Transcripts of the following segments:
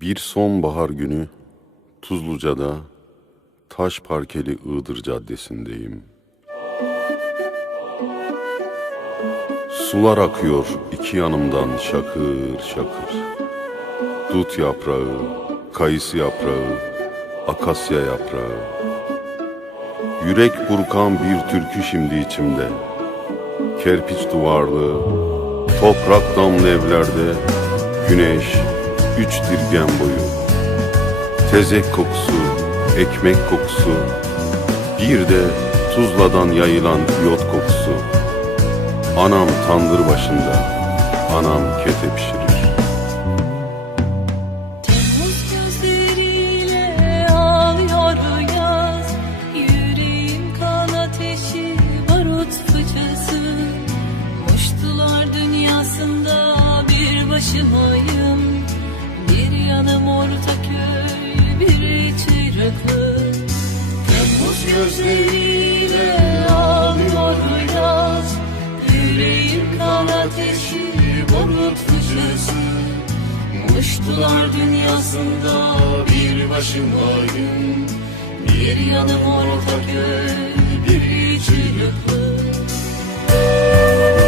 Bir sonbahar günü Tuzluca'da Taş Parkeli Iğdır Caddesi'ndeyim. Sular akıyor iki yanımdan şakır şakır. Dut yaprağı, kayısı yaprağı, akasya yaprağı. Yürek burkan bir türkü şimdi içimde. Kerpiç duvarlı, toprak damlı evlerde güneş üç dirgen boyu. Tezek kokusu, ekmek kokusu, bir de Tuzla'dan yayılan yot kokusu. Anam tandır başında, anam kete pişirir. Temmuz gözleriyle ağlıyor yaz. Yüreğim kan ateşi barut fıçısı. Muştular dünyasında bir başımayım Bir yanım Ortaköy, bir çırıklı Tuzluca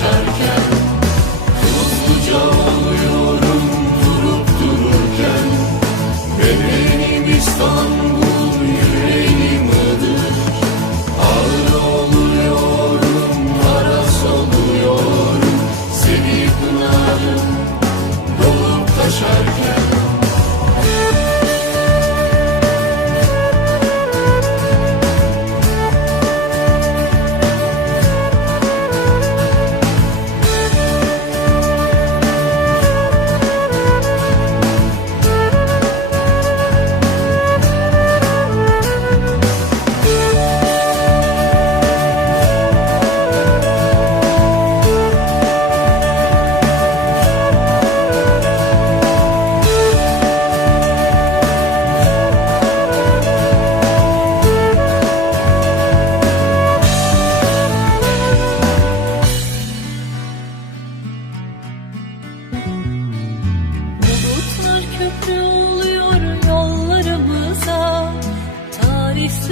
dolup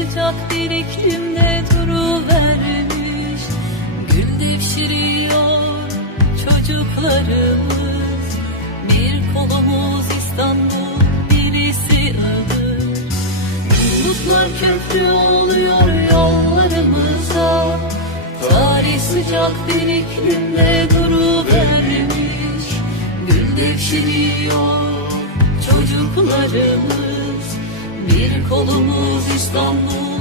sıcak bir iklimde duruvermiş. Gül devşiriyor çocuklarımız. Bir kolumuz İstanbul birisi Iğdır Bulutlar köprü oluyor yollarımıza. Tarih sıcak bir iklimde duruvermiş. Gül devşiriyor çocuklarımız Bir kolumuz İstanbul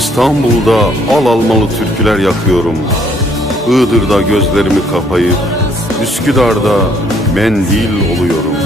İstanbul'da al almalı türküler yakıyorum. Iğdır'da gözlerimi kapayıp, Üsküdar'da mendil oluyorum.